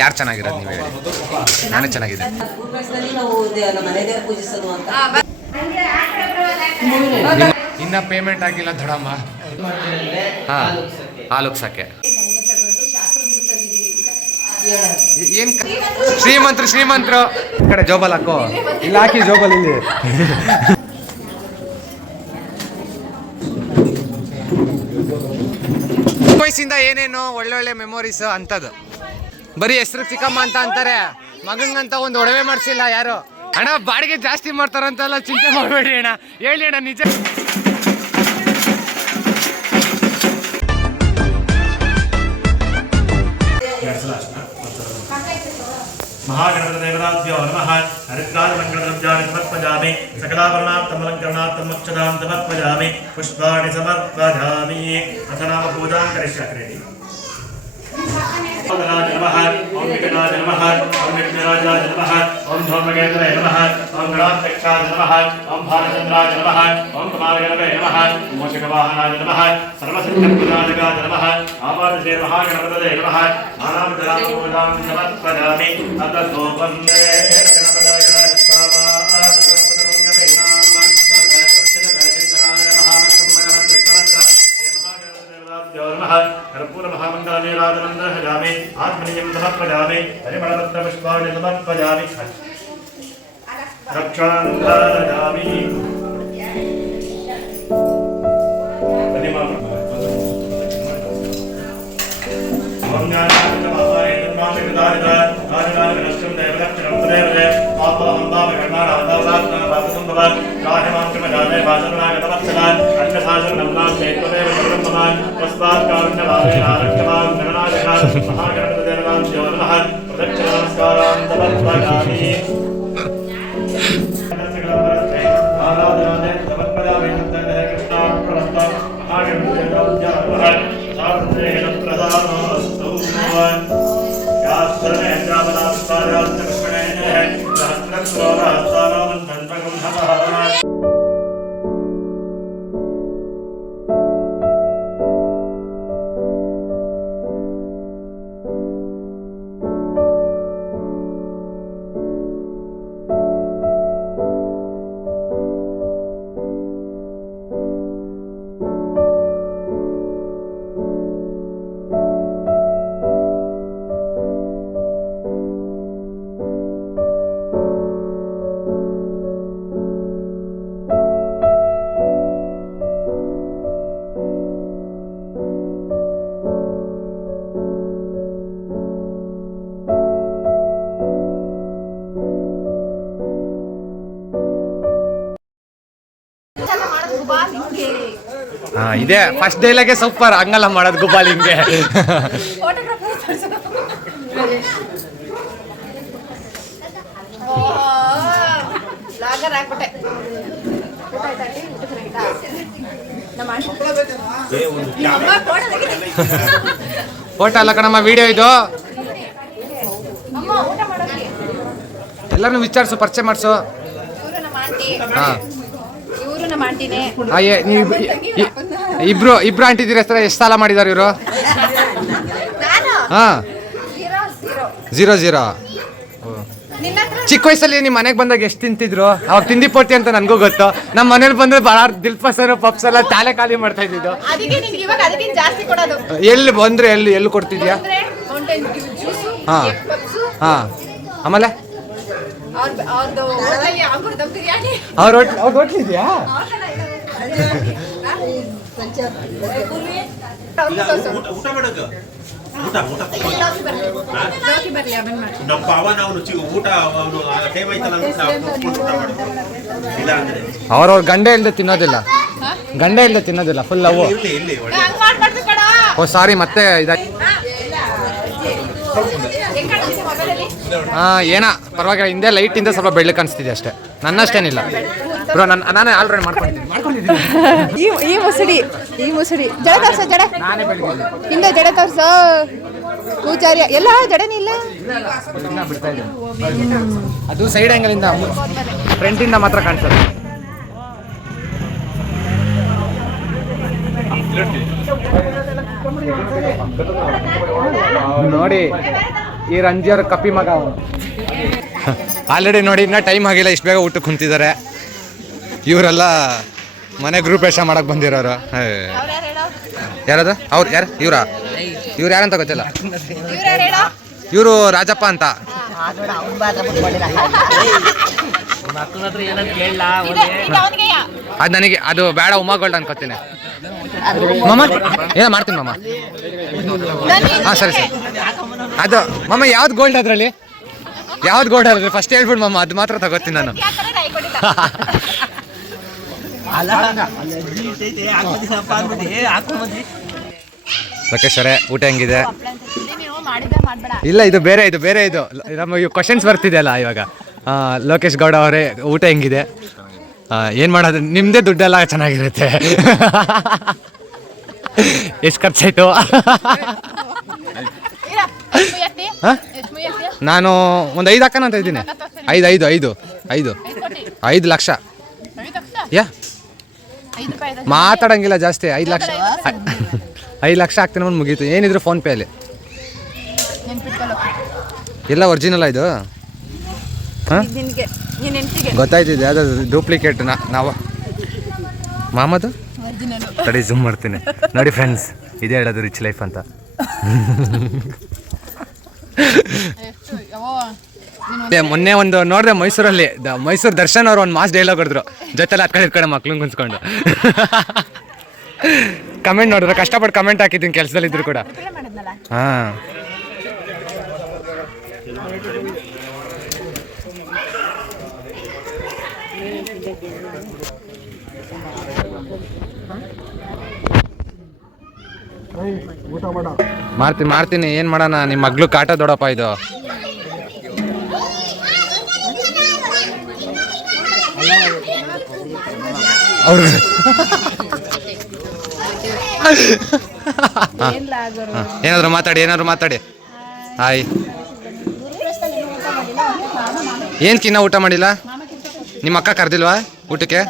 ಯಾರು ಚೆನ್ನಾಗಿರೋದು ನೀವು ಹೇಳಿ? ನಾನೇ ಚೆನ್ನಾಗಿದೆ. ಇನ್ನ ಪೇಮೆಂಟ್ ಆಗಿಲ್ಲ ದೊಡಮ್ಮ. ಹಾಂ, ಹಾಲುಕ್ಸಕ್ಕೆ ಏನು ಶ್ರೀಮಂತರು ಈ ಕಡೆ ಜೋಬಲ್ ಹಾಕೋ. ಇಲ್ಲ ಹಾಕಿ ಜೋಬಲ್ ಇಲ್ಲಿ. ವಯಸ್ಸಿಂದ ಏನೇನು ಒಳ್ಳೊಳ್ಳೆ ಮೆಮೊರೀಸ್ ಅಂತದ್ದು. ಬರೀ ಹೆಸ್ರು ಚಿಕ್ಕಮ್ಮ ಅಂತ ಅಂತಾರೆ, ಮಗಂಗಂತ ಒಂದು ಒಡವೆ ಮಾಡಿಸಿಲ್ಲ ಯಾರು. ಅಣ್ಣ ಬಾಡಿಗೆ ಜಾಸ್ತಿ ಮಾಡ್ತಾರಂತೆಲ್ಲ ಚಿಂತೆ ಮಾಡಬೇಡಿ ಅಣ್ಣ, ಹೇಳಿ ಅಣ್ಣ ನಿಜ. महागणपति देवताभ्यो नमः। हरिद्राजमङ्गलद्रव्याणि समर्पयामि। सकलाभरणार्थमलङ्करणार्थं मोक्षदां समर्पयामि। पुष्पाणि समर्पयामि। अथ नाम पूजां करिष्यामि। ओम नमः। ओम विघ्नाय नमः। ओम विघ्नराजाय नमः। ओम धूमकेतवे नमः। ओम गणाध्यक्षाय नमः। ओम भालचन्द्राय नमः। ओम कुमारगणपते नमः। मोषकवाहनाय नमः। सर्वसिद्धिप्रदायकाय नमः। आवाहये महागणपतये नमः। नानाविधपूजां समर्पयामि। अथ सोपन्दे गणपतये कर्पूरमहामङ्गलनीराजनन्दहजामि। आत्मनियं समर्पयामि। परिमलपत्रपुष्पाणि समर्पयामि। रक्षां धारयामि। ಇದೆ ಫಸ್ಟ್ ಡೈಲಾಗೆ ಸೂಪರ್. ಹಂಗಲ್ಲ ಮಾಡೋದು ಗುಬ್ಬಾಲ್ ಹಿಂಗೆ. ಫೋಟೋ ಅಲ್ಲ ಕಣಮ್ಮ, ವಿಡಿಯೋ ಇದು. ಎಲ್ಲರನ್ನು ವಿಚಾರಿಸು, ಪರಿಚಯ ಮಾಡಿಸು. ಹಾಂ, ಇಬ್ರು ಆಂಟಿದ್ದೀರ ಹೆಸರು ಎಷ್ಟು ಸಾಲ ಮಾಡಿದಾರೆ ಇವರು? ಹಾಂ, 0 ಚಿಕ್ಕ ವಯಸ್ಸಲ್ಲಿ ನಿಮ್ಮ ಮನೆಗೆ ಬಂದಾಗ ಎಷ್ಟು ತಿಂತಿದ್ರು? ಅವಾಗ ತಿಂಡಿ ಪೋಟಿ ಅಂತ ನನಗೂ ಗೊತ್ತು. ನಮ್ಮ ಮನೇಲಿ ಬಂದ್ರೆ ಭಾಳ ದಿಲ್ಪಸರು ಪಪ್ಸ್ ಎಲ್ಲ ತಾಲೆ ಖಾಲಿ ಮಾಡ್ತಾ ಇದ್ದಿದ್ದು. ಎಲ್ಲಿ ಬಂದ್ರೆ ಎಲ್ಲಿ ಕೊಡ್ತಿದ್ಯಾ? ಹಾಂ ಹಾಂ. ಆಮೇಲೆ ಅವ್ರ ಹೋಟ್ಲಿದ್ಯಾ? ಅವ್ರವ್ರ ಗಂಡ ಇಲ್ಲದೆ ತಿನ್ನೋದಿಲ್ಲ ಫುಲ್ ಅವು. ಓ ಸಾರಿ, ಮತ್ತೆ ಇದಾಗಿ. ಏನ ಪರವಾಗಿಲ್ಲ, ಹಿಂದೆ ಲೈಟಿಂದ ಸ್ವಲ್ಪ ಬೆಳ್ಳಕ್ಕೆ ಅನಿಸ್ತಿದೆ ಅಷ್ಟೇ, ನನ್ನಷ್ಟೇನಿಲ್ಲ ಬ್ರೋ. ನಾನೇ ಆಲ್ರೆಡಿ ಮಾಡ್ಕೊಂಡಿದ್ದೀನಿ. ಈ ಮುಸುಡಿ ಜಡ ತೋರ್ಸೋ, ಜಡ ಹಿಂದೆ ಜಡ ತೋರ್ಸೋ. ಪೂಜಾರಿ ಎಲ್ಲ ಜಡನೇ ಇಲ್ಲ, ಬಿಡ್ತಾ ಇದೆ. ಅದು ಸೈಡ್ ಆ್ಯಂಗಲ್ ಇಂದ, ಫ್ರಂಟಿಂದ ಮಾತ್ರ ಕಾಣಿಸ್ತದೆ. ನೋಡಿ ಈ ರಂಜಿಯವ್ರ ಕಪ್ಪಿ ಮಗ ಆಲ್ರೆಡಿ ನೋಡಿ ಇನ್ನೂ ಟೈಮ್ ಆಗಿಲ್ಲ, ಇಷ್ಟು ಬೇಗ ಊಟಕ್ಕೆ ಕುಂತಿದ್ದಾರೆ. ಇವರೆಲ್ಲ ಮನೆ ಗೃಹಪ್ರವೇಶ ಮಾಡಕ್ ಬಂದಿರೋರು. ಯಾರದು ಅವ್ರು? ಯಾರು ಇವ್ರ? ಇವ್ರು ಯಾರಂತ ಗೊತ್ತಿಲ್ಲ. ಇವರು ರಾಜಪ್ಪ ಅಂತ. ಅದು ನನಗೆ ಅದು ಬೇಡ, ಉಮಾ ಗೋಲ್ಡ್ ಅನ್ಕೋತೀನಿ. ಮಮ್ಮ ಏನೋ ಮಾಡ್ತೀನಿ ಮಮ್ಮ. ಹಾಂ ಸರಿ ಸರಿ. ಅದು ಮಮ್ಮ ಯಾವ್ದು ಗೋಲ್ಡ್ ಅದರಲ್ಲಿ? ಯಾವ್ದು ಗೋಲ್ಡ್ ಅದ್ರಲ್ಲಿ ಫಸ್ಟ್ ಹೇಳ್ಬಿಡು ಮಮ್ಮ, ಅದು ಮಾತ್ರ ತಗೋತೀನಿ ನಾನು. ಲೋಕೇಶ್ವರೇ ಊಟ ಹೆಂಗಿದೆ? ಇಲ್ಲ ಇದು ಬೇರೆ, ಇದು ಬೇರೆ, ಇದು ನಮ್ಮ ಕ್ವಶನ್ಸ್ ಬರ್ತಿದೆಯಲ್ಲ ಇವಾಗ. ಲೋಕೇಶ್ ಗೌಡ ಅವರೇ ಊಟ ಹೆಂಗಿದೆ? ಏನು ಮಾಡೋದು, ನಿಮ್ಮದೇ ದುಡ್ಡೆಲ್ಲ ಚೆನ್ನಾಗಿರುತ್ತೆ. ಎಷ್ಟು ಖರ್ಚಾಯ್ತು? ನಾನು ಒಂದು 5 ಹಾಕೋಣ ಅಂತ ಇದ್ದೀನಿ. 5 ಲಕ್ಷ. ಯಾ ಮಾತಾಡಂಗಿಲ್ಲ ಜಾಸ್ತಿ. 5 ಲಕ್ಷ 5 ಲಕ್ಷ ಹಾಕ್ತೀನಿ ಒಂದು ಮುಗೀತು. ಏನಿದ್ರು ಫೋನ್ಪೇಯಲ್ಲಿ ಎಲ್ಲ ಒರಿಜಿನಲ್ಲ ಇದು? ಹಾಂ ಗೊತ್ತಾಯ್ತಿದೆ, ಅದು ಡೂಪ್ಲಿಕೇಟ್. ನಾವು ಮಾಮದು ತಡಿ ಝೂಮ್ ಮಾಡ್ತೀನಿ ನೋಡಿ ಫ್ರೆಂಡ್ಸ್, ಇದೇ ಹೇಳೋದು ರಿಚ್ ಲೈಫ್ ಅಂತ. ಮೊನ್ನೆ ಒಂದು ನೋಡಿದೆ ಮೈಸೂರಲ್ಲಿ, ಮೈಸೂರು ದರ್ಶನ್ ಅವರು ಒಂದು ಮಾಸ್ ಡೈಲಾಗ್ ಹೊಡೆದ್ರು, ಜೊತೆಲ್ಲ ಹತ್ ಕಡೆ ಮಕ್ಳನ್ನ ಕುಂತ್ಕೊಂಡು. ಕಮೆಂಟ್ ನೋಡಿದ್ರೆ ಕಷ್ಟಪಟ್ಟು ಕಮೆಂಟ್ ಹಾಕಿದ್ದೀನಿ ಕೆಲಸದಲ್ಲಿ ಇದ್ರು ಕೂಡ. ಹಾಂ ಮಾಡ್ತೀನಿ. ಏನು ಮಾಡೋಣ, ನಿಮ್ಮ ಮಗ್ಳು ಕಾಟ ದೊಡ್ಡಪ್ಪ ಇದು. ಅವ್ರು ಏನಾದ್ರು ಮಾತಾಡಿ. ಹಾಯ್. ಏನಕ್ಕಿನ್ನ ಊಟ ಮಾಡಿಲ್ಲ? ನಿಮ್ಮ ಅಕ್ಕ ಕರೆದಿಲ್ವಾ ಊಟಕ್ಕೆ?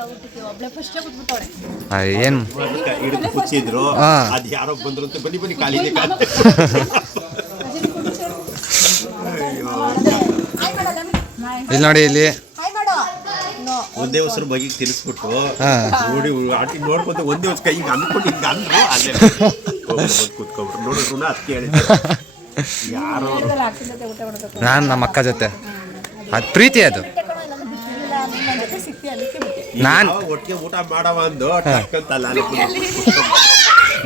ಏನು ಇಲ್ಲಿ ನೋಡಿ, ಇಲ್ಲಿ ಒಂದೇ ಹೊಸರು ಬಗ್ಗೆ ತಿರ್ಸ್ಬಿಟ್ಟು ನೋಡಿ ನೋಡ್ಕೊಂತ ಒಂದೇ ಹೊಸ ಕೈ ಅಂದ್ಕೊಂಡು ಹಿಂಗ ಅಂದ್ರು ಅಲ್ಲೇ ಕೂತ್ಕೊಬ್ರು ನೋಡಿದ್ರು ಅದಕ್ಕೆ ಹೇಳಿದ್ರು ಯಾರು ನಾನು ನಮ್ಮ ಅಕ್ಕ ಜೊತೆ. ಅದು ಪ್ರೀತಿ, ಅದು ನಾನು ಒಟ್ಟಿಗೆ ಊಟ ಮಾಡವ ಅಂದು ಟಕ್ಕಂತಲ್ಲ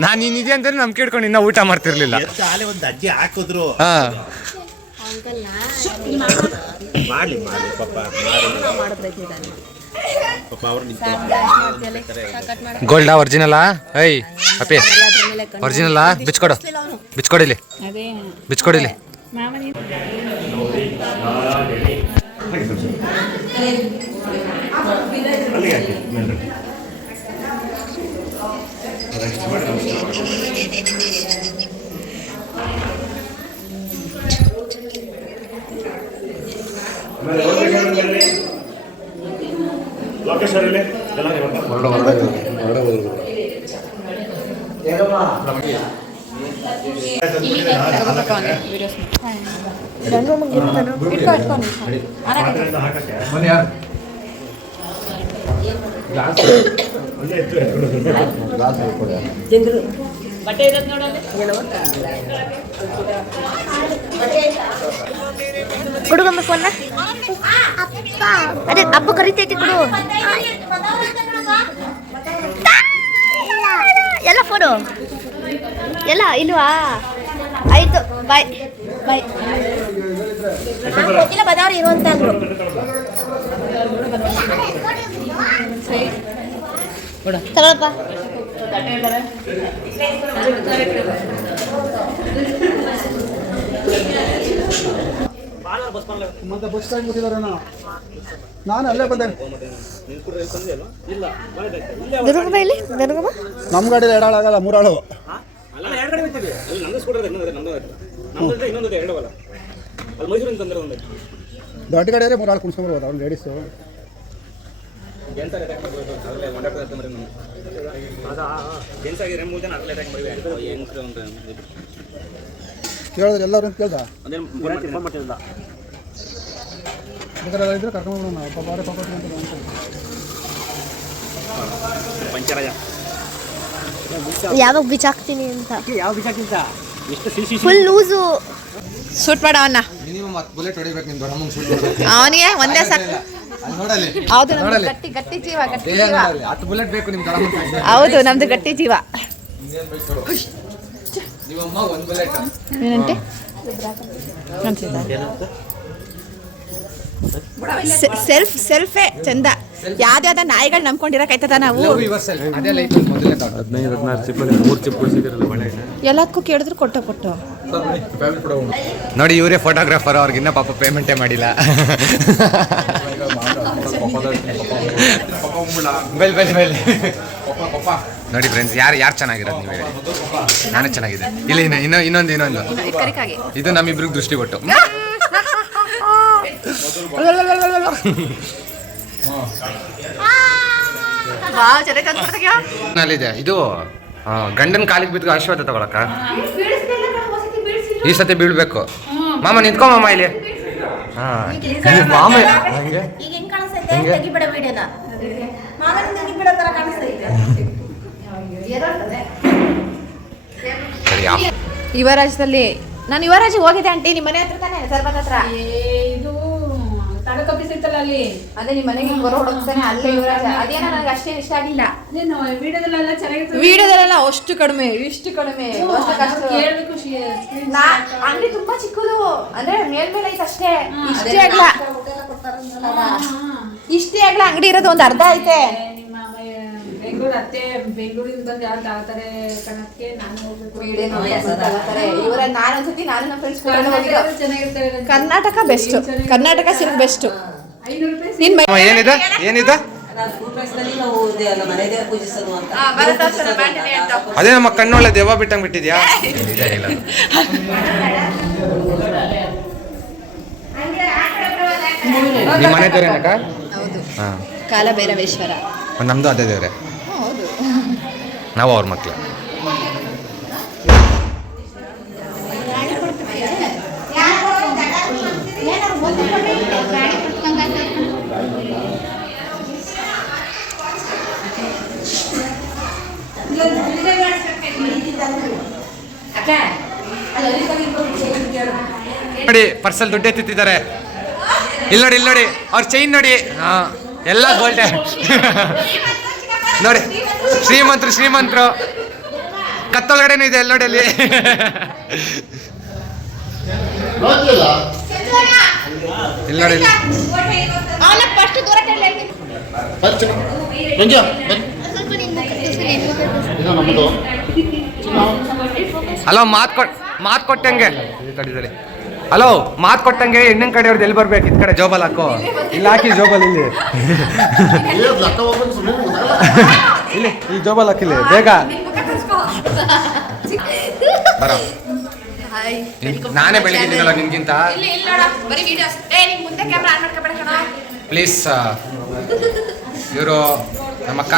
ನಾನು ಇನ್ನಿದೆ ಅಂತ ನಂಬಿಕೆ ಇಟ್ಕೊಂಡು ಇನ್ನೂ ಊಟ ಮಾಡ್ತಿರ್ಲಿಲ್ಲ. ಅಲ್ಲೇ ಒಂದು ಅಜ್ಜಿ ಹಾಕಿದ್ರು ಮಾಡಿ ಪಾಪ ಗೋಲ್ಡಾ ಒರಿಜಿನಲ್ಲಾ? ಐ ಅಪ್ಪಿ ಒರಿಜಿನಲ್ಲಾ? ಬಿಚ್ಕೊಡಿಲಿ. ಲೋಕೇಶ್ವರಲ್ಲಿ ಕೊಡುಗಮ್ಮ ಫೋನ್ನ. ಅದೇ ಅಪ್ಪ ಕರಿತೈತಿ ಕೊಡು. ಎಲ್ಲ ಫೋನು ಎಲ್ಲ ಇಲ್ವಾ? ಆಯ್ತು, ಬಾಯ್. ಗೊತ್ತಿಲ್ಲ, ಬದಾವ್ರು ಇರುವಂತ ಅಂದ್ರು. ತಗೊಳಪ್ಪ. ಮತ್ತೆ ಬಸ್ ಸ್ಟ್ಯಾಂಡ್ ಬಿಟ್ಟಿದ್ದಾರೆ. ನಾನು ಅಲ್ಲೇ ಬಂದೆ. ನಮ್ಮ ಗಾಡಿ 2 ಆಳು ಆಗಲ್ಲ, 3 ಆಳು. ದೊಡ್ಡ ಗಾಡಿಯಾದ್ರೆ 3 ಆಳು ಕುಣಿಸ್ಕೊಂಡ್ಬರ್ಬೋದು. ಅವ್ನು ಲೇಡೀಸು ಕೇಳಿದ್ರೆ ಎಲ್ಲರೂ ಕೇಳ್ದ ಬೇಕಾದ್ರೆ ಇದ್ರೆ ಕರ್ಕೊಂಡು ಬಿಡೋಣ ಬಾರೆ ಪಾಪ ಯಾವಾಗ ಬಿಚ್ಚಾಕ್ತೀನಿ ಅಂತ ಫುಲ್ ಲೂಸು. ಶೂಟ್ ಮಾಡ ಅವನ್ನ. ಮಿನಿಮಮ್ 10 ಬುಲೆಟ್ ಹೊಡಿಬೇಕು ನಿಮ್ ದೊಡ್ಡಮ್ಮಂಗ್ ಶೂಟ್ ಅವನಿಗೆ ಒಂದೇ ಸಾಕು. ನೋಡಲಿ ಹೌದು ನಮ್ದು ಗಟ್ಟಿ ಗಟ್ಟಿ ಜೀವ, ಗಟ್ಟಿ ಜೀವ. 10 ಬುಲೆಟ್ ಬೇಕು ನಿಮ್ ದೊಡ್ಡಮ್ಮಂಗ್. ಹೌದು ನಮ್ದು ಗಟ್ಟಿ ಜೀವ. ನಿಮ್ಮಮ್ಮ 1 ಬುಲೆಟ್ ಏನಂತೆ ಸೆಲ್ಫೇ ಚಂದ. ಯಾವ್ದಾವ್ದ ನಾಯಿಗಳು ನಂಬ್ಕೊಂಡಿರಕಾಯ್ತದ ನಾವು. ಅದೇ ಲೈಫ್ ಮೊದಲನೇ ಥಾಟ್. 15-16 ಚಿಪ್ಪಲ್ಲಿ 3 ಚಿಪ್ಪು ಸಿಗಿರಲ್ಲ ಒಳ್ಳೆ. ಎಲ್ಲದಕ್ಕೂ ಕೇಳಿದ್ರು ಕೊಟ್ಟು ನೋಡಿ ಇವರೇ ಫೋಟೋಗ್ರಾಫರ್, ಅವ್ರಿಗಿನ್ನ ಪಾಪ ಪೇಮೆಂಟೇ ಮಾಡಿಲ್ಲ. ನೋಡಿ ಫ್ರೆಂಡ್ಸ್, ಯಾರು ಚೆನ್ನಾಗಿರೋದು ನೀವು ಹೇಳಿ. ನಾನೇ ಚೆನ್ನಾಗಿದೆ. ಇಲ್ಲ ಇನ್ನೊಂದು ಇದು ನಮ್ಮಿಬ್ರಿಗೆ ದೃಷ್ಟಿ ಕೊಟ್ಟು. ಅಲ್ಲಿದೆ ಇದು ಗಂಡನ ಕಾಲಿಗೆ ಬಿದ್ದು ಆಶೀರ್ವಾದ ತಗೊಳಕ. ಈ ಸತಿ ಬೀಳ್ಬೇಕು. ಮಾಮ ನಿಂತ್ಕೊ ಮಾಮ ಇಲ್ಲಿ. ಮಾಮ ಹಂಗೆ ಈಗ ಹೆಂಗ್ ಕಾಣಿಸ್ತೈತೆ ತೆಗಿಬೇಡ ವಿಡಿಯೋನ. ಮಾಮನ ತೆಗಿಬೇಡ ತರ ಕಾಣಿಸ್ತೈತೆ. ಯುವರಾಜದಲ್ಲಿ ನಾನು ಯುವರಾಜ್ ಹೋಗಿದ್ದೆ ಆಂಟಿ. ನಿಮ್ಮ ಮನೆ ಹತ್ರ ತಾನೆ, ಸರ್ಬತ್ ಹತ್ರ. ಇದು ತಡಕಪ್ಪಿಸ್ ಇತ್ತಲ್ಲ ಅಲ್ಲಿ, ಅದೇ ನಿಮ್ಮ ಮನೆಗೆ ಬರೋ ಹೋಗ್ತಾನೆ ಅಲ್ಲೇ ಯುವರಾಜ. ಅದೇನೋ ನನಗೆ ಅಷ್ಟೇನು ಇಷ್ಟ ಆಗಿಲ್ಲ. ನೀನು ವಿಡಿಯೋದಲ್ಲೆಲ್ಲ ಚೆನ್ನಾಗಿರ್ತದೆ. ವಿಡಿಯೋದಲ್ಲೆಲ್ಲ ಅಷ್ಟು ಕಡಿಮೆ, ಇಷ್ಟು ಕಡಿಮೆ. ಕೇಳಬೇಕು. ಅಂಗಡಿ ತುಂಬಾ ಚಿಕ್ಕದು, ಅಂದ್ರೆ ಮೇಲ್ಮೇಲೆ ಐತೆ ಅಷ್ಟೇ. ಇಷ್ಟೇ ಆಗ್ಲ ಅಂಗಡಿ ಇರೋದು ಒಂದು ಅರ್ಧ ಐತೆ. ನಿಮ್ಮ ಬೆಂಗಳೂರು ಅತ್ತೆ ಬೆಂಗಳೂರಿಂದ ಬಂದು ಯಾರು ತಾಳ್ತಾರೆ ಕಣಕ್ಕೆ ನಾನು ಹೋಗ್ಬೇಕು. ಇವರ ನಾನೊಂದ್ಸತಿ ನಾನು ನಮ್ಮ ಫ್ರೆಂಡ್ಸ್ ಚೆನ್ನಾಗಿರ್ತವೆ. Karnataka best, Karnataka silk best. 500 ರೂಪಾಯಿ ನಿನ್ ಏನಿದೆ ಅದೇ ನಮ್ಮ ಕಣ್ಣೊಳ್ಳೆ ದೆವ್ವ ಬಿಟ್ಟಂಗ್ ಬಿಟ್ಟಿದ್ಯಾ? ನಿಮ್ಮ ಮನೆ ದೇವ್ರೇನಕ್ಕ? ಹೌದು, ಹಾ, ಕಾಲ ಭೈರವೇಶ್ವರ. ನಮ್ದು ಅದೇ ದೇವ್ರೆ. ಹೌದು, ನಾವು ಅವ್ರ ಮಕ್ಳು. ನೋಡಿ ಪರ್ಸಲ್ ದುಡ್ಡು ಎತ್ತಿದ್ದಾರೆ. ಇಲ್ಲಿ ನೋಡಿ ಅವ್ರ ಚೈನ್ ನೋಡಿ, ಎಲ್ಲ ಗೋಲ್ಡೆ. ನೋಡಿ ಶ್ರೀಮಂತರು ಕತ್ತೊಳಗಡೆನೂ ಇದೆ. ಎಲ್ಲ ನೋಡಿ ಅಲ್ಲಿ. ಇಲ್ಲಿ ನೋಡಿ ಹಲೋ, ಮಾತು ಕೊಟ್ಟಂಗೆ ಹಲೋ ಮಾತು ಕೊಟ್ಟಂಗೆ ಹೆಣ್ಣಿನ ಕಡೆಯವ್ರದ್ದು ಎಲ್ಲಿ ಬರ್ಬೇಕು? ಇದ್ ಕಡೆ ಜೋಬಲ್ ಹಾಕೋ. ಇಲ್ಲಿ ಹಾಕಿ ಜೋಬಲ್, ಇಲ್ಲಿ ಈ ಜೋಬಲ್ ಹಾಕಿಲ್ಲಿ ಬೇಗ ಬರೋ. ನಾನೇ ಬೆಳಗಿದ್ದೀನಲ್ಲ ನಿನ್ಗಿಂತ. ಪ್ಲೀಸ್ ಇವರು ನಮ್ಮಕ್ಕ.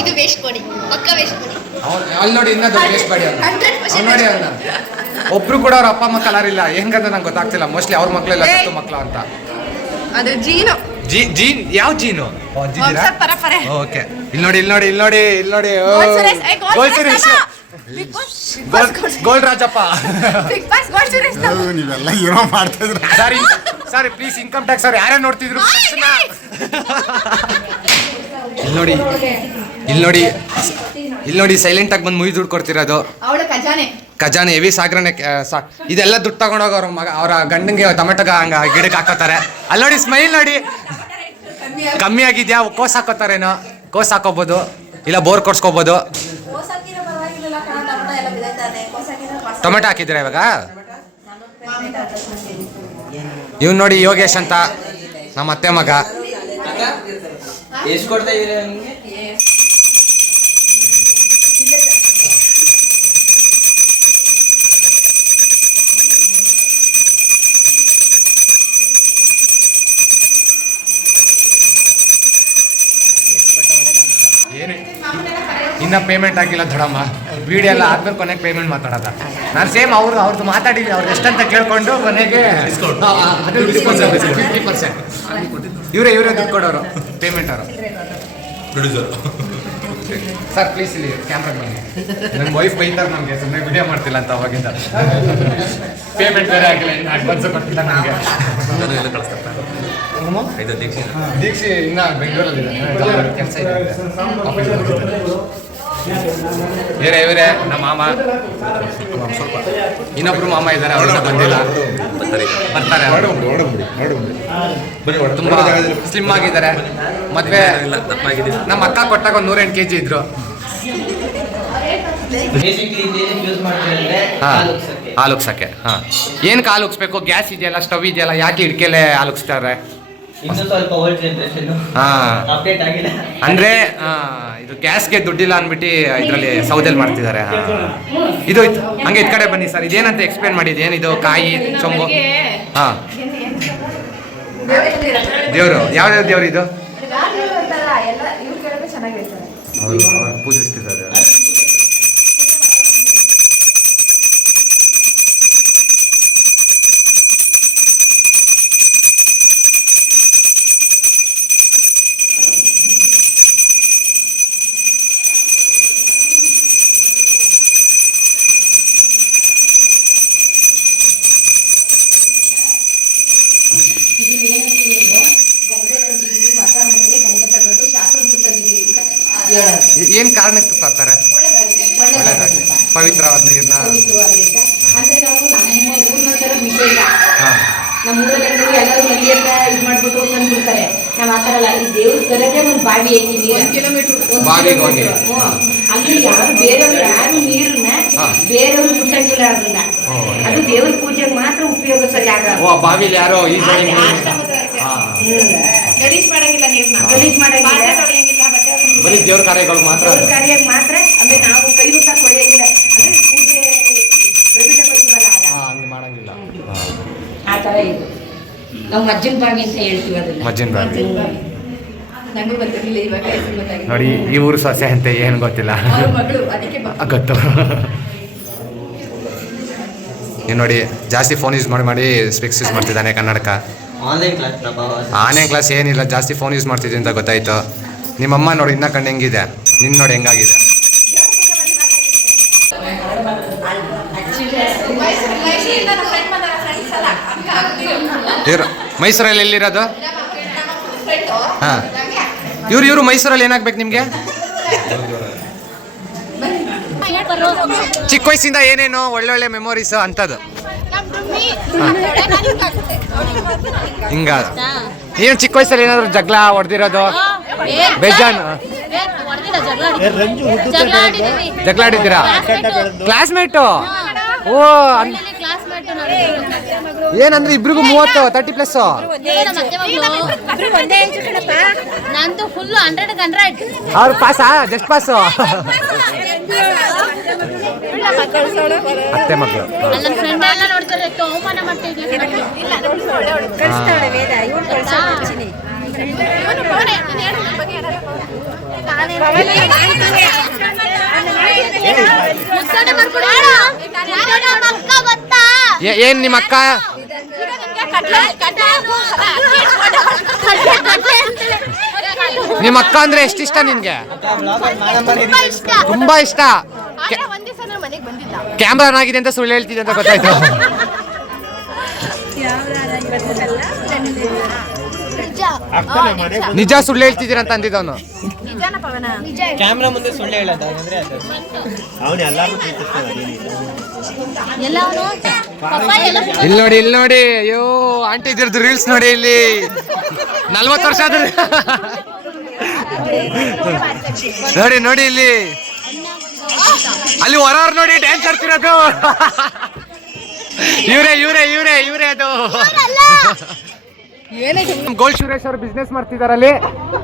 ಇದು ವೇಸ್ಟ್ ಕೊಡಿ, ಪಕ್ಕ ವೇಸ್ಟ್ ಕೊಡಿ. ಅಲ್ಲಿ ನೋಡಿ ಇನ್ನೊಂದು ವೇಸ್ಟ್ ಮಾಡಿ ಅವ್ನು ನೋಡಿ. ಅವ್ನ ಒಬ್ರು ಕೂಡ ಅವ್ರ ಅಪ್ಪ ಅಮ್ಮ ಕಲರ್ ಇಲ್ಲ. ಹೆಂಗಂತ ನಂಗೆ ಗೊತ್ತಾಗ್ತಿಲ್ಲ. ಮೋಸ್ಟ್ಲಿ ಅವ್ರ ಮಕ್ಳೆಲ್ಲ ದತ್ತು ಮಕ್ಳು ಅಂತ. ಅದು ಜೀನು. ಜೀನ್ ಯಾವ ಜೀನು? ಪರಪರೆ. ಓಕೆ, ಇಲ್ಲಿ ನೋಡಿ ಗೋಲ್ಡ್ ರಾಜಪ್ಪ. ನೀವೆಲ್ಲ ಏನೋ ಮಾಡ್ತಾ ಇದ್ರೆ ಸಾರಿ ಪ್ಲೀಸ್, ಇನ್ಕಮ್ ಟ್ಯಾಕ್ಸ್ ಅವ್ರು ಯಾರೇ ನೋಡ್ತಿದ್ರು. ಇಲ್ಲಿ ನೋಡಿ ಸೈಲೆಂಟ್ ಆಗಿ ಬಂದು ಮುಯಿ ದುಡ್ಡು ಕೊಡ್ತಿರೋದು. ಅವಳ ಖಜಾನೆ ಹೆವಿ ಸಾಗರಣೆ. ಇದೆಲ್ಲ ದುಡ್ಡು ತಗೊಂಡೋಗ ಅವ್ರ ಗಂಡಂಗೆ ಟೊಮೆಟೊ ಹಂಗ ಗಿಡಕ್ಕೆ ಹಾಕೋತಾರೆ. ಅಲ್ಲಿ ನೋಡಿ ಸ್ಮೈಲ್ ನೋಡಿ. ಕಮ್ಮಿ ಆಗಿದ್ಯಾ? ಕೋಸ್ ಹಾಕೋತಾರೇನೋ, ಕೋಸ್ ಹಾಕೋಬಹುದು, ಇಲ್ಲ ಬೋರ್ ಕೊಡ್ಸ್ಕೋಬಹುದು. ಟೊಮೆಟೊ ಹಾಕಿದ್ರೆ ಇವಾಗ. ಇವ್ ನೋಡಿ ಯೋಗೇಶ್ ಅಂತ, ನಮ್ಮ ಅತ್ತೆ ಮಗ. ಎಷ್ಟು ಕೊಡ್ತಾ ಇದೀರ ನಿಮಗೆ? ಇನ್ನ ಪೇಮೆಂಟ್ ಆಗಿಲ್ಲ ದೊಡಮ್ಮ, ವಿಡಿಯೋ ಎಲ್ಲ ಆದ್ಮೇಲೆ ಕೊನೆಗೆ ಪೇಮೆಂಟ್ ಮಾತಾಡೋದ. ನಾನು ಸೇಮ್ ಅವ್ರದ್ದು ಮಾತಾಡಿದ್ವಿ, ಅವ್ರು ಎಷ್ಟಂತ ಕೇಳ್ಕೊಂಡು ಕೊನೆಗೆ 50%. ಇವರೇ ದುಡ್ಡು ಕೊಡೋರು, ಪೇಮೆಂಟ್ ಅವರು. ಸರ್ ಪ್ಲೀಸ್ ಇಲ್ಲಿ ಕ್ಯಾಮ್ರಾ ಬನ್ನಿ. ನನ್ನ ವೈಫ್ ಬೈತಾರೆ ನಮಗೆ, ಸುಮ್ಮನೆ ವಿಡಿಯೋ ಮಾಡ್ತಿಲ್ಲ ಅಂತ ಅವಾಗಿಂದ. ಪೇಮೆಂಟ್ ಬೇರೆ ಆಗಿಲ್ಲ, ಇನ್ನು ಅಡ್ವಾನ್ಸ್ ಕೊಟ್ಟಿಲ್ಲ ನನಗೆ. ದೀಕ್ಷಿ ಇನ್ನ ಬೆಂಗಳೂರಲ್ಲಿ ಕೆಲಸ ಇದೆ. ಇವರೇ ನಮ್ಮ ಮಾಮ, ಇನ್ನೊಬ್ರು ಮಾಮ ಇದ್ದಾರೆ, ಅವ್ರನ್ನ ಬಂದಿಲ್ಲ, ಬರ್ತಾರೆ. ತುಂಬಾ ಸ್ಲಿಮ್ ಆಗಿದ್ದಾರೆ. ಮದ್ವೆ ನಮ್ಮ ಅಕ್ಕ ಕೊಟ್ಟಾಗ ಒಂದು 108 kg ಇದ್ರು. ಹಾಲು ಉಗ್ಸಕ್ಕೆ. ಏನು ಕಾಲು ಉಗ್ಸ್ಬೇಕು? ಗ್ಯಾಸ್ ಇದೆಯಲ್ಲ, ಸ್ಟವ್ ಇದೆಯಲ್ಲ, ಯಾಕೆ ಇಡ್ಕೆಲೆ ಹಾಲು ಉಗ್ಸ್ತಾರೆ? ಅಂದ್ರೆ ಇದು ಗ್ಯಾಸ್ಗೆ ದುಡ್ಡಿಲ್ಲ ಅಂದ್ಬಿಟ್ಟು ಇದರಲ್ಲಿ ಸೌದೆಲ್ ಮಾಡ್ತಿದ್ದಾರೆ. ಇದು ಹಂಗೆ ಇದ್ ಕಡೆ ಬನ್ನಿ ಸರ್, ಇದೇನಂತ ಎಕ್ಸ್ಪ್ಲೇನ್ ಮಾಡಿದ್ದು. ಏನಿದು ಕಾಯಿ ಚೊಂಬು? ಹಾ, ದೇವರು ಯಾವ್ಯಾವ ದೇವ್ರು ಇದು? ಅವ್ರು ಪೂಜಿಸ್ತಿದ್ದಾರೆ. ಏನ್ ಕಾರಣಕ್ಕೆ ತರ್ತಾರೆ? ಒಳ್ಳೇದಾಗಿ ಪವಿತ್ರವಾದ ನೀರ್ನ. ನಮ್ಮ ಊರಲ್ಲಿ ಎಲ್ಲರೂ ನದಿ ಹತ್ರ ಇದು ಮಾಡ್ಬಿಟ್ಟು ತಂದ್ಬಿಡ್ತಾರೆ. ನಾವು ಆ ಥರ ಅಲ್ಲ, ಈ ದೇವ್ರ ಕರೆಗೆ ಒಂದು ಬಾವಿ ಐತಿ, 1 ಕಿಲೋಮೀಟರ್ ಬಾವಿಗೆ ಹೋಗಿ ಅಲ್ಲಿ ಯಾರು ಬೇರೆಯವ್ರು ಯಾರು ನೀರನ್ನ ಬೇರೆಯವ್ರು ಮುಟ್ಟಂಗಿಲ್ಲ. ಅದನ್ನ ಅದು ದೇವ್ರ ಪೂಜೆಗೆ ಮಾತ್ರ ಉಪಯೋಗ ಸರಿ ಆಗ. ಬಾವಿಲಿ ಯಾರೋ ಗಲೀಜ್ ಮಾಡಂಗಿಲ್ಲ, ನೀರ್ನ ಗಲೀಜ್ ಮಾಡಂಗಿಲ್ಲ, ಬರೀ ದೇವ್ರ ಕಾರ್ಯಗಳಿಗೆ ಮಾತ್ರ. ದೇವ್ರ ಕಾರ್ಯಕ್ಕೆ ಮಾತ್ರ. ಆಮೇಲೆ ನಾವು ಕೈಗೂ ಸಹ ಕೊಳೆಯಂಗಿಲ್ಲ, ಅಂದ್ರೆ ಪೂಜೆ ಪ್ರವಿಟ ಬರ್ತೀವಲ್ಲ ಆಗ ಹಂಗೆ ಮಾಡಂಗಿಲ್ಲ. ಆ ಥರ ಇದು ನಾವು ಮಜ್ಜಿನ ಬಾವಿ ಅಂತ ಹೇಳ್ತೀವಿ. ಅದನ್ನ ಮಜ್ಜಿನ ಬಾವಿ ನನಗೂ ಗೊತ್ತಿರಲಿಲ್ಲ, ಇವಾಗ ಗೊತ್ತಾಗಿದೆ. ನೋಡಿ, ಈ ಊರು ಸಸ್ಯ ಅಂತ ಏನು ಗೊತ್ತಿಲ್ಲ, ಮಗಳು ಅದಕ್ಕೆ ಗೊತ್ತು. ಏನು ನೋಡಿ, ಜಾಸ್ತಿ ಫೋನ್ ಯೂಸ್ ಮಾಡಿ ಸ್ಪೆಕ್ಸ್ ಯೂಸ್ ಮಾಡ್ತಿದ್ದಾನೆ. ಕನ್ನಡಕ ಆನ್ಲೈನ್ ಕ್ಲಾಸ್ ಏನಿಲ್ಲ, ಜಾಸ್ತಿ ಫೋನ್ ಯೂಸ್ ಮಾಡ್ತಿದ್ದೆ ಅಂತ ಗೊತ್ತಾಯ್ತು. ನಿಮ್ಮಮ್ಮ ನೋಡಿ ಇನ್ನ ಕಣ್ಣು ಹೆಂಗಿದೆ, ನಿನ್ನ ನೋಡಿ ಹೆಂಗಾಗಿದೆ. ಮೈಸೂರಲ್ಲಿ ಎಲ್ಲಿರೋದು? ಹಾಂ, ಇವ್ರು ಮೈಸೂರಲ್ಲಿ ಏನಾಗ್ಬೇಕು ನಿಮಗೆ? ಚಿಕ್ಕ ವಯಸ್ಸಿಂದ ಏನೇನು ಒಳ್ಳೊಳ್ಳೆ ಮೆಮೊರೀಸ್ ಅಂಥದ್ದು ಹಿಂಗ? ಏನು ಚಿಕ್ಕ ವಯಸ್ಸಲ್ಲಿ ಏನಾದ್ರು ಜಗಳ ಹೊಡೆದಿರೋದು? ಬೇಜಾನ್ ಜಗಳಾಡಿದ್ದೀರಾ? ಕ್ಲಾಸ್ಮೇಟು? ಓ, ಏನಂದ್ರೆ ಇಬ್ರಿಗೂ 30+ ನಂದು ಫುಲ್ 100 ಅವ್ರು ಪಾಸಾ? Just pass? ಅತ್ತೆ ಮಕ್ಕಳು ನನ್ನ ಫ್ರೆಂಡ್ ಎಲ್ಲ ನೋಡ್ತಾರೆ, ಅವಮಾನ ಏನ್ ನಿಮ್ಮ ಅಕ್ಕ? ನಿಮ್ಮ ಅಕ್ಕ ಅಂದ್ರೆ ಎಷ್ಟಿಷ್ಟ ನಿನ್ಗೆ? ತುಂಬಾ ಇಷ್ಟ. ಕ್ಯಾಮ್ರಾ ಆಗಿದೆ ಅಂತ ಸುಳ್ಳು ಹೇಳ್ತಿದ್ದೆ ಅಂತ ಗೊತ್ತಾಯ್ತು. ನಿಜ ಸುಳ್ಳು ಹೇಳ್ತಿದ್ದೀರ ಅಂತ ಅಂದಿದ್ದವನು. ಕ್ಯಾಮ್ರಾ ಮುಂದೆ ಸುಳ್ಳು ಹೇಳೋದು ಅವನು ಎಲ್ಲರೂ ಪ್ರೀತಿಸ್ತಾನೆ. ಇಲ್ಲಿ ನೋಡಿ, ಅಯ್ಯೋ ಆಂಟಿ ಇದ್ರದ್ದು ರೀಲ್ಸ್ ನೋಡಿ. ಇಲ್ಲಿ 40 ವರ್ಷ ಆದ್ರೆ ನೋಡಿ ಇಲ್ಲಿ ಅಲ್ಲಿ ಹೊರವ್ರು ನೋಡಿ ಡ್ಯಾನ್ಸ್ ಆಡ್ತಿರೋದು. ಇವರೇ ಅದು ಗೋಲ್ಡ್ ಸುರೇಶ್ ಅವರು ಬಿಸ್ನೆಸ್ ಮಾಡ್ತಿದಾರಲ್ಲಿ.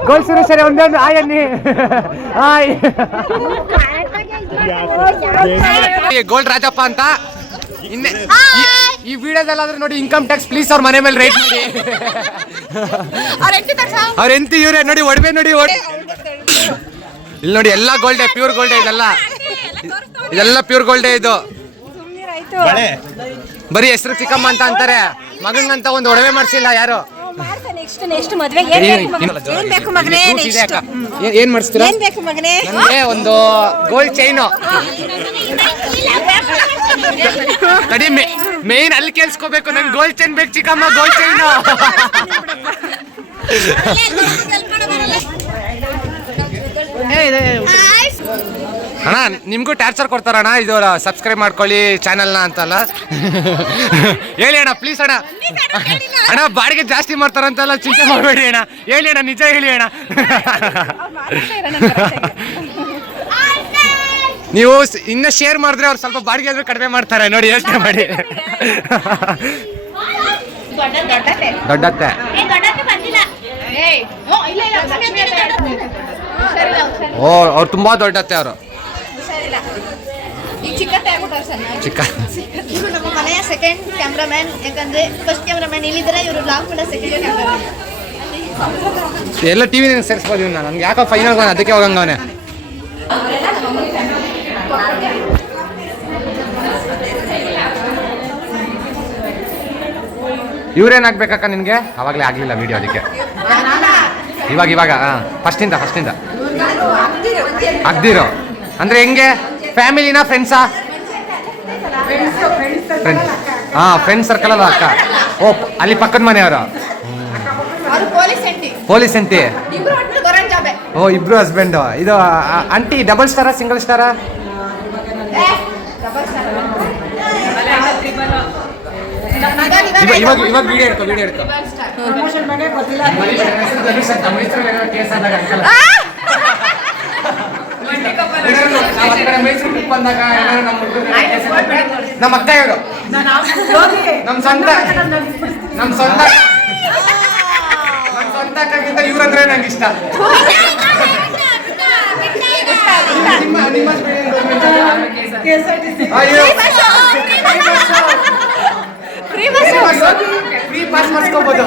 ಗೋಲ್ಡ್ ಸುರೇಶ್ ಅವರೇ ಒಂದೊಂದು ಆಯನ್ನಿ ಗೋಲ್ಡ್ ರಾಜಪ್ಪ ಅಂತ. ಇನ್ನೇ ಈ ವಿಡಿಯೋದಲ್ಲಾದ್ರೆ ನೋಡಿ, ಇನ್ಕಮ್ ಟ್ಯಾಕ್ಸ್ ಪ್ಲೀಸ್ ಅವ್ರ ಮನೆ ಮೇಲೆ ರೈಟ್ ಮಾಡಿ. ಅವ್ರ ಎಂತಿ ಇವರೇ ನೋಡಿ, ಒಡವೆ ನೋಡಿ. ಇಲ್ಲಿ ನೋಡಿ ಎಲ್ಲ ಗೋಲ್ಡೆ, ಪ್ಯೂರ್ ಗೋಲ್ಡೆ ಇದೆಲ್ಲ ಪ್ಯೂರ್ ಗೋಲ್ಡೆ ಇದು. ಬರೀ ಹೆಸರು ಚಿಕ್ಕಮ್ಮ ಅಂತ ಅಂತಾರೆ, ಮಗಂಗಂತ ಒಂದು ಒಡವೆ ಮಾಡಿಸಿಲ್ಲ ಯಾರು. ನೆಕ್ಸ್ಟ್ ಮದ್ವೆಗೆ ಏನ್ ಬೇಕು ಮಗನೇ? ಏನ್ ಮಾಡಿಸ್ತೀರಾ? ಏನ್ ಬೇಕು ಮಗನೇ? ನನಗೆ ಒಂದು ಗೋಲ್ಡ್ ಚೈನು. ಕಡಿ ಮೇನ್ ಅಲ್ಲಿ ಕೇಳಿಸ್ಕೋಬೇಕು, ನಂಗೆ ಗೋಲ್ಡ್ ಚೈನ್ ಬೇಕು ಚಿಕ್ಕಮ್ಮ, ಗೋಲ್ಡ್ ಚೈನು. ಅಣ್ಣ ನಿಮ್ಗೂ ಟಾರ್ಚರ್ ಕೊಡ್ತಾರಣ್ಣ, ಇದು ಸಬ್ಸ್ಕ್ರೈಬ್ ಮಾಡ್ಕೊಳ್ಳಿ ಚಾನಲ್ನ ಅಂತಲ್ಲ. ಹೇಳಿ ಅಣ್ಣ ಪ್ಲೀಸ್ ಅಣ್ಣ. ಅಣ್ಣ ಬಾಡಿಗೆ ಜಾಸ್ತಿ ಮಾಡ್ತಾರಂತಲ್ಲ, ಚಿಂತೆ ಮಾಡಬೇಡಿ ಅಣ್ಣ. ಹೇಳಿ ಅಣ್ಣ, ನಿಜ ಹೇಳಿ ಅಣ್ಣ. ನೀವು ಇನ್ನ ಶೇರ್ ಮಾಡಿದ್ರೆ ಅವ್ರು ಸ್ವಲ್ಪ ಬಾಡಿಗೆ ಆದ್ರೂ ಕಡಿಮೆ ಮಾಡ್ತಾರೆ ನೋಡಿ, ಯೋಚನೆ ಮಾಡಿ. ದೊಡ್ಡತ್ತೆ ಓ, ಅವ್ರು ತುಂಬಾ ದೊಡ್ಡತ್ತೆ ಅವರು. ಚಿಕ್ಕ ಇವರು ನಮ್ಮ ಮನೆಯ ಸೆಕೆಂಡ್ ಕ್ಯಾಮ್ರಾಮ್ಯಾನ್. ಯಾಕಂದ್ರೆ ಫಸ್ಟ್ ಕ್ಯಾಮ್ರಾಮ್ಯಾನ್ ಇಲ್ಲಿದ್ರೆ ಇವರು ಬ್ಲಾಗ್ ಕೂಡ ಸೆಕೆಂಡ್ ಕ್ಯಾಮ್ರಾಮ್ಯಾನ್. ಎಲ್ಲ ಟಿವಿ ಸೇರಿಸ್ಬೋದು ಇವ್ನ, ನನ್ಗೆ ಯಾಕೋ ಫೈನಲ್ ಅದಕ್ಕೆ ಹೋಗಂಗವನೆ. ಇವ್ರೇನಾಗ್ಬೇಕಕ್ಕ ನಿನ್ಗೆ? ಅವಾಗಲೇ ಆಗ್ಲಿಲ್ಲ ವಿಡಿಯೋ, ಅದಕ್ಕೆ ಇವಾಗ ಫಸ್ಟಿಂದ ಆಗ್ದಿರೋ ಅಂದ್ರೆ ಹೆಂಗೆ? ಫ್ಯಾಮಿಲಿನಾ ಫ್ರೆಂಡ್ಸಾ? ಫ್ರೆಂಡ್ ಸರ್ಕಲ್ ಅಲ್ಲ ಅಕ್ಕ. ಓ, ಅಲ್ಲಿ ಪಕ್ಕದ ಮನೆಯವರು ಪೊಲೀಸ್ ಅಂಟಿ. ಓ, ಇಬ್ರು ಹಸ್ಬೆಂಡ್. ಇದು ಅಂಟಿ ಡಬಲ್ ಸ್ಟಾರಾ ಸಿಂಗಲ್ ಸ್ಟಾರಾ? ಇವಾಗ ವಿಡಿಯೋ ಇಡ್ಕೊ. ನಮ್ಮ ಅಕ್ಕ ಹೇಳು, ನಮ್ ಸ್ವಂತ ಅಕ್ಕಗಿಂತ ಇವ್ರಂದ್ರೆ ನಂಗೆ ಇಷ್ಟ. ಫ್ರೀ ಪಾಸ್ ಮಾಡಿಸ್ಕೋಬಹುದು.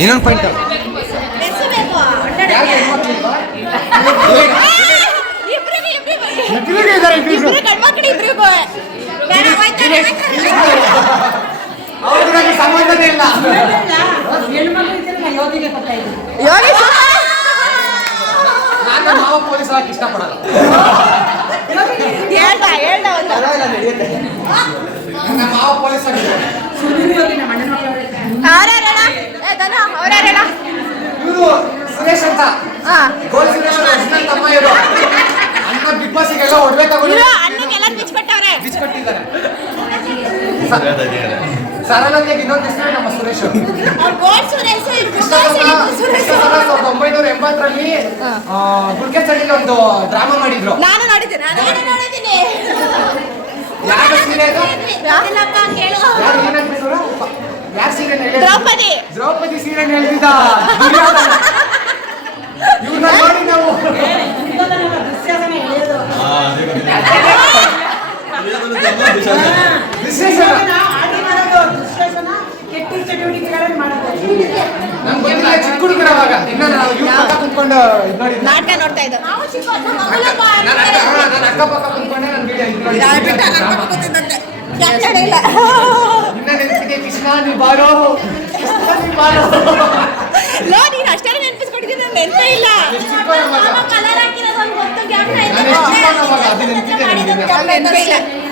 ಇನ್ನೊಂದು ಪಾಯಿಂಟ್, ಅವ್ರಿಗೆ ನನಗೆ ಸಂಬಂಧನೇ ಇಲ್ಲ. ನಾನು ಮಾವ ಪೊಲೀಸ್ ಆಗಕ್ಕೆ ಇಷ್ಟಪಡಲ್ಲ. ಮಾವ ಪೊಲೀಸ್ ಇವರು ಸುರೇಶ್ ಅಂತ, ಗೋಲ್ ಸುರೇಶ್ ತಮ್ಮ. ಇವರು ಅಣ್ಣ ಬಿಗ್ ಬಾಸ್ಗೆಲ್ಲ ಒಡವೆ ತಗೊಂಡು ಬಿಚ್ಕೊಟ್ಟಿದ್ದಾರೆ. ಸರಳಂಗೆ ಇನ್ನೊಂದು ಹೆಸರು ನಮ್ಮ ಸುರೇಶ್. 1980ರಲ್ಲಿ ಹುಡ್ಕೆಸಳ್ಳಿಲಿ ಒಂದು ಡ್ರಾಮಾ ಮಾಡಿದ್ರು. ನಾನು ನೋಡಿದ್ದೀನಿ. ಯಾವ ಸೀರೆ ಅದು? ಯಾರು ಸೀರೆ? ದ್ರೌಪದಿ ಸೀರೆ ಹೇಳ್ತಿದ್ದ. ಇವ್ರನ್ನ ನೋಡಿ ನಾವು ಚಿಕ್ಕ ಹುಡುಗರ ಅವಾಗ ಇನ್ನ ನಾವು ಕುತ್ಕೊಂಡು ನಾಟಕ ನೋಡ್ತಾ ಇದ್ದ. ನನ್ನ ಅಕ್ಕಪಕ್ಕ ಕುತ್ಕೊಂಡೆ ನನ್ನ ವಿಡಿಯೋ ಇಲ್ಲ. ಇನ್ನ ನೆನಪಿದೆ, ಕೃಷ್ಣ ನೀ ಬಾರೋ, ನೀನು ಅಷ್ಟೇ ನೆನಪಿಸ್ಕೊಟ್ಟಿದ್ದೀನಿ, ನಂಗೆ ನೆನಪೇ ಇಲ್ಲ.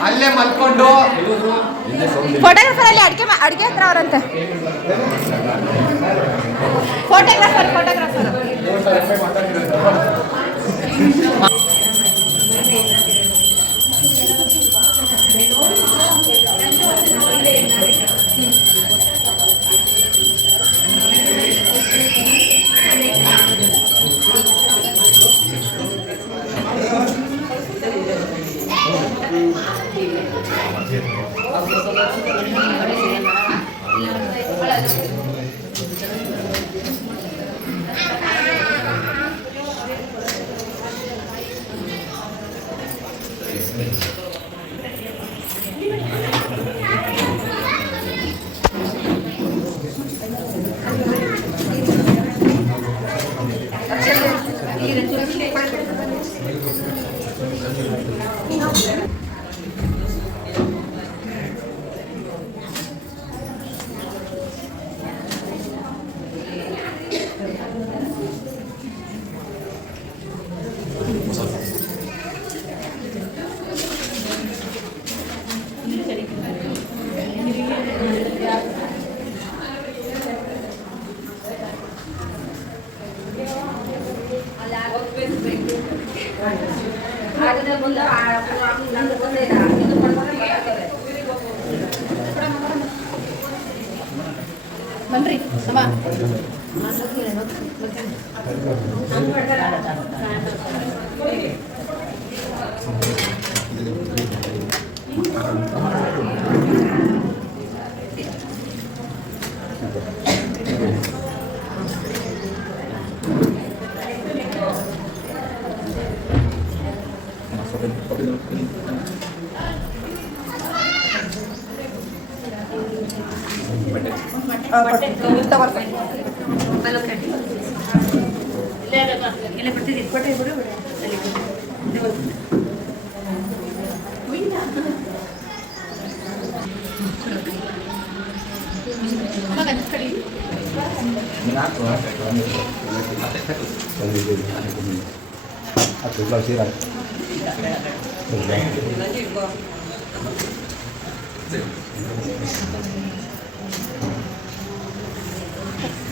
ಅಲ್ಲೇ ಮಲ್ಕೊಂಡು ಫೋಟೋಗ್ರಾಫರ್ ಅಲ್ಲಿ ಅಡಿಗೆ ಹತ್ರ ಅವರಂತೆ. ಫೋಟೋಗ್ರಾಫರ್ ಅದನ್ನ ಬಂದು ನಾನು ಬಂದಿಲ್ಲ ಇದು ಮಾಡ್ಕೊಂಡು ಬನ್ರಿ ಅಮ್ಮ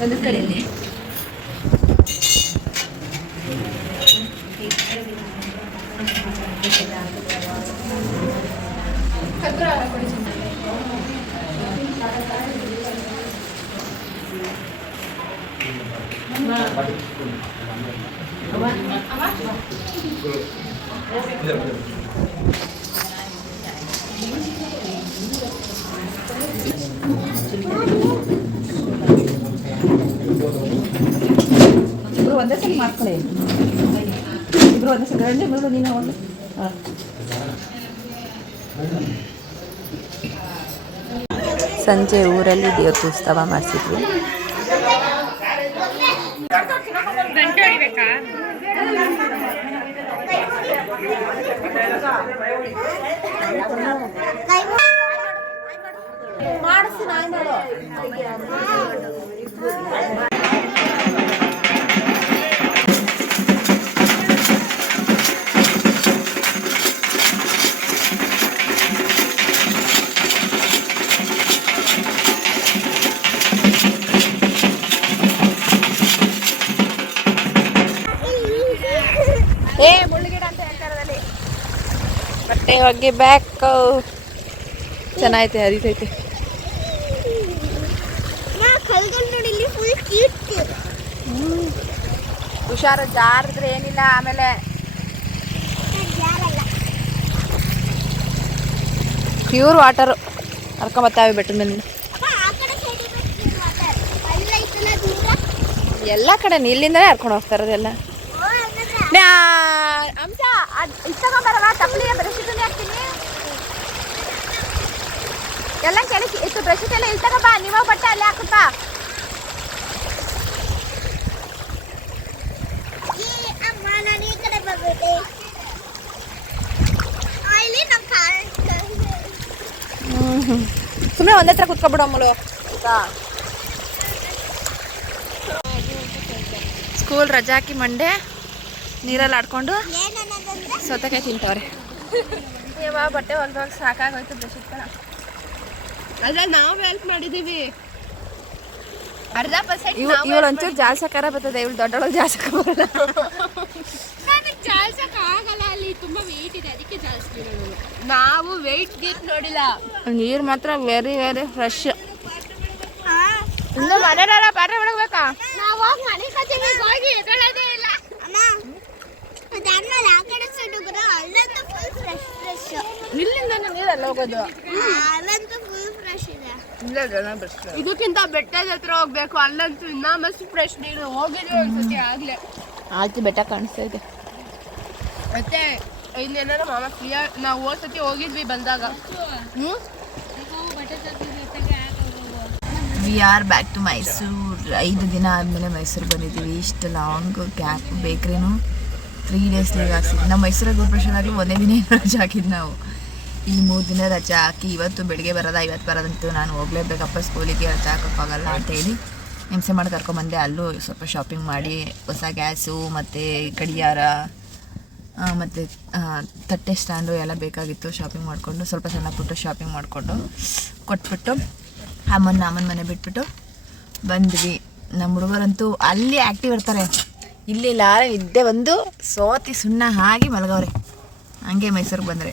ಒಂದು ಕಡೆಯಲ್ಲಿ ಇಬ್ರು ಒಂದೇ ಸಲ ಮಾಡ್ಕೊಳ್ಳಿ ಇಬ್ರು ಒಂದೇ ಸಲ ಗಂಡು ಇಬ್ರು ನೀನು ಒಂದು ಸಂಜೆ ಊರಲ್ಲಿ ದೇವೋತ್ಸವ ಮಾಡಿಸಿದ್ವಿ. ಮಾಡಿಸಿ ನಾಯಿ ಮಾಡೋ ಮುಳ್ಳುಗಿಡ ಅಂತ ಹೇಳ್ತಾರೆ ಅಲ್ಲಿ ಬಟ್ಟೆ ಒಗ್ಗೆ ಬ್ಯಾಕ್ ಚೆನ್ನಾಗೈತೆ ಹರಿತೈತೆ. ಹುಷಾರು ಜಾರಿದ್ರೆ ಏನಿಲ್ಲ ಆಮೇಲೆ ಪ್ಯೂರ್ ವಾಟರು ಹರ್ಕೊಂಬತ್ತಾವೆ ಬೆಟ್ಟದ ಮೇಲೆ ಎಲ್ಲ ಕಡೆ ಇಲ್ಲಿಂದಲೇ ಹರ್ಕೊಂಡು ಹೋಗ್ತಾ ಇರೋದೆಲ್ಲ. ಅಂಶ ಇಷ್ಟಕೊಂಬರಲ್ಲ ತಪ್ಪಲಿ ಬ್ರಷ್ ಹಾಕ್ತೀನಿ ಎಲ್ಲ ಕೆಳಗೆ ಇಷ್ಟು ಬ್ರಷ್ ಎಲ್ಲ ಇಲ್ಲಿ ತಗೊಂಬ ನೀವು ಬಟ್ಟೆ ಅಲ್ಲೇ ಹಾಕುತ್ತಾ ಸುಮ್ಮನೆ ಒಂದೇ ಹತ್ರ ಕುತ್ಕೊಬಿಡು ಅಮ್ಮಳು. ಸ್ಕೂಲ್ ರಜಾ ಹಾಕಿ ಮಂಡೆ ನೀರಲ್ಲಿ ಆಡ್ಕೊಂಡು ಸೌತೆಕಾಯಿ ತಿಂತವ್ರೆ. ಇವಾಗ ಬಟ್ಟೆ ಹೊಲ್ದಾಗ ಸಾಕಾಗೋಯ್ತು ಬ್ರಷ್ ಇಟ್ಕೊಳ ಅಲ್ಲ ನಾವು ಹೆಲ್ಪ್ ಮಾಡಿದೀವಿ ಅರ್ಧ ಪರ್ಸೆಂಟ್. ಇವಳು ಒಂಚೂರು ಜಾಲ್ಸಕಾರ ಬರ್ತದೆ, ಇವಳು ದೊಡ್ಡೊಳಗೆ ಜಾಲ್ಸಕ ಬರಲ್ಲ. ಜಾಲ್ಸಕ್ ಆಗಲ್ಲ, ಅಲ್ಲಿ ತುಂಬಾ ವೆಯ್ಟ್ ಇದೆ ಅದಕ್ಕೆ ಜಾಲ್ಸ್ತೀವಿ ನಾವು ವೆಯ್ಟ್ ಗೀಟ್ ನೋಡಿಲ್ಲ. ನೀರು ಮಾತ್ರ ವೆರಿ ವೆರಿ ಫ್ರೆಶ್. ಇನ್ನು ಮನೆಯಲ್ಲ ಪಾತ್ರೆ ಮಾಡಬೇಕಾ ನಾವು ಹೋಗಿ ಮನೆ ಕಚ್ಚಿಗೆ ಹೋಗಿ ಎದಳೋದೇ ಇಲ್ಲ ಅಮ್ಮ. ಅದಾದ್ಮೇಲೆ ಆ ಕಡೆ ಸೈಡ್ ಹೋಗೋಣ, ಅಲ್ಲಂತೂ ಫುಲ್ ಫ್ರೆಶ್ ಫ್ರೆಶ್. ಇಲ್ಲಿಂದ ನೀರೆಲ್ಲ ಹೋಗೋದು, ಅಲ್ಲಂತೂ ಫುಲ್ ಫ್ರೆಶ್ ಇದೆ. ಇದಕ್ಕಿಂತ ಬೆಟ್ಟದ ಹತ್ರ ಹೋಗ್ಬೇಕು, ಅಲ್ಲಂತೂ ಇನ್ನ ಮಸ್ತ್ ಫ್ರೆಶ್ ನೀರು. ಹೋಗಿದ್ವಿ ಒಂದ್ಸತಿ ಆಗ್ಲೇ ಆಯ್ತು, ಬೆಟ್ಟ ಕಾಣಿಸ್ತಾ ಇದೆ. ಮತ್ತೆ ಇಲ್ಲಿ ಏನಾರ ಮಾಮ ಫ್ರೀ ನಾವು ಹೋದ್ಸತಿ ಹೋಗಿದ್ವಿ ಬಂದಾಗ. We are back to Mysuru. 5 ದಿನ ಆದಮೇಲೆ ಮೈಸೂರು ಬಂದಿದ್ದೀವಿ. ಇಷ್ಟು ಲಾಂಗ್ ಕ್ಯಾಬ್ ಬೇಕ್ರಿನೂ 3 ಡೇಸ್ ಲೀವ್ ಹಾಕ್ಸಿದ್ವಿ. ನಮ್ಮ ಮೈಸೂರಾಗ ಗುರುಪ್ರಸಾದಾಗಲೂ ಒಂದೇ ದಿನ ರಜೆ ಹಾಕಿದ್ದು ನಾವು. ಇಲ್ಲಿ 3 ದಿನ ರಜೆ ಹಾಕಿ ಇವತ್ತು ಬೆಳಗ್ಗೆ ಇವತ್ತು ಬರೋದಂತೂ ನಾನು ಹೋಗ್ಲೇಬೇಕಪ್ಪ ಸ್ಕೂಲಿಗೆ, ರಜೆ ಹಾಕೋಕ್ಕಾಗಲ್ಲ ಅಂತೇಳಿ ಹಿಂಸೆ ಮಾಡಿ ಕರ್ಕೊಂಬಂದೆ. ಅಲ್ಲೂ ಸ್ವಲ್ಪ ಶಾಪಿಂಗ್ ಮಾಡಿ ಹೊಸ ಗ್ಯಾಸು ಮತ್ತು ಗಡಿಯಾರ ಮತ್ತು ತಟ್ಟೆ ಸ್ಟ್ಯಾಂಡು ಎಲ್ಲ ಬೇಕಾಗಿತ್ತು. ಶಾಪಿಂಗ್ ಮಾಡಿಕೊಂಡು ಸ್ವಲ್ಪ ಸಣ್ಣ ಪುಟ್ಟ ಶಾಪಿಂಗ್ ಮಾಡಿಕೊಂಡು ಕೊಟ್ಬಿಟ್ಟು ಅಮ್ಮನ ಮನೆ ಬಿಟ್ಬಿಟ್ಟು ಬಂದ್ವಿ. ನಮ್ಮ ಹುಡುಗರಂತೂ ಅಲ್ಲಿ ಆ್ಯಕ್ಟಿವ್ ಇರ್ತಾರೆ. ಇಲ್ಲಿ ಲಾರ ನಿದ್ದೆ ಬಂದು ಸೋತಿ ಸುಣ್ಣ ಹಾಕಿ ಮಲಗವ್ರೆ ಹಂಗೆ ಮೈಸೂರಿಗೆ ಬಂದರೆ